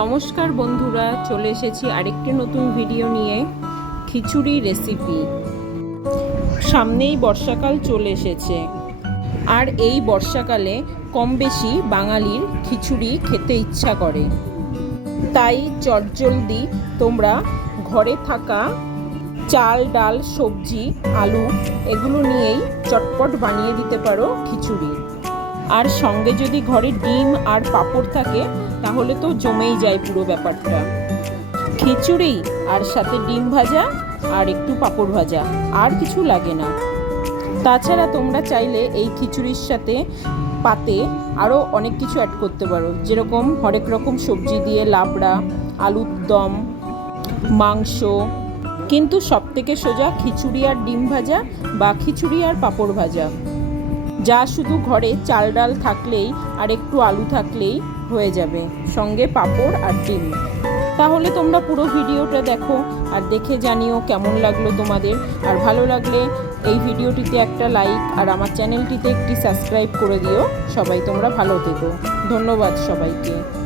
নমস্কার বন্ধুরা, চলে এসেছি আরেকটি নতুন ভিডিও নিয়ে, খিচুড়ি রেসিপি সামনেই বর্ষাকাল চলে এসেছে। আর এই বর্ষাকালে কম বেশি বাঙালির খিচুড়ি খেতে ইচ্ছা করে। তাই চটজলদি তোমরা ঘরে থাকা চাল, ডাল, সবজি, আলু এগুলো নিয়েই চটপট বানিয়ে দিতে পারো খিচুড়ি। আর সঙ্গে যদি ঘরে ডিম আর পাঁপড় থাকে তাহলে তো জমেই যায় পুরো ব্যাপারটা। খিচুড়ি আর সাথে ডিম ভাজা আর একটু পাঁপড় ভাজা, আর কিছু লাগে না। তাছাড়া তোমরা চাইলে এই খিচুড়ির সাথে পাতে আরও অনেক কিছু অ্যাড করতে পারো। যেরকম হরেক রকম সবজি দিয়ে লাবড়া, আলুর দম, মাংস, কিন্তু সবথেকে সোজা খিচুড়ি আর ডিম ভাজা বা খিচুড়ি আর পাঁপড় ভাজা। যা শুধু ঘরে চাল ডাল থাকলেই আর একটু আলু থাকলেই হয়ে যাবে। সঙ্গে পাঁপড় আর ডিম। তাহলে তোমরা পুরো ভিডিওটা দেখো আর দেখে জানিও কেমন লাগল তোমাদের। আর ভালো লাগলে এই ভিডিওটিতে একটা লাইক আর আমার চ্যানেলটিতে একটি সাবস্ক্রাইব করে দিও। সবাই তোমরা ভালো থেকো। ধন্যবাদ সবাইকে।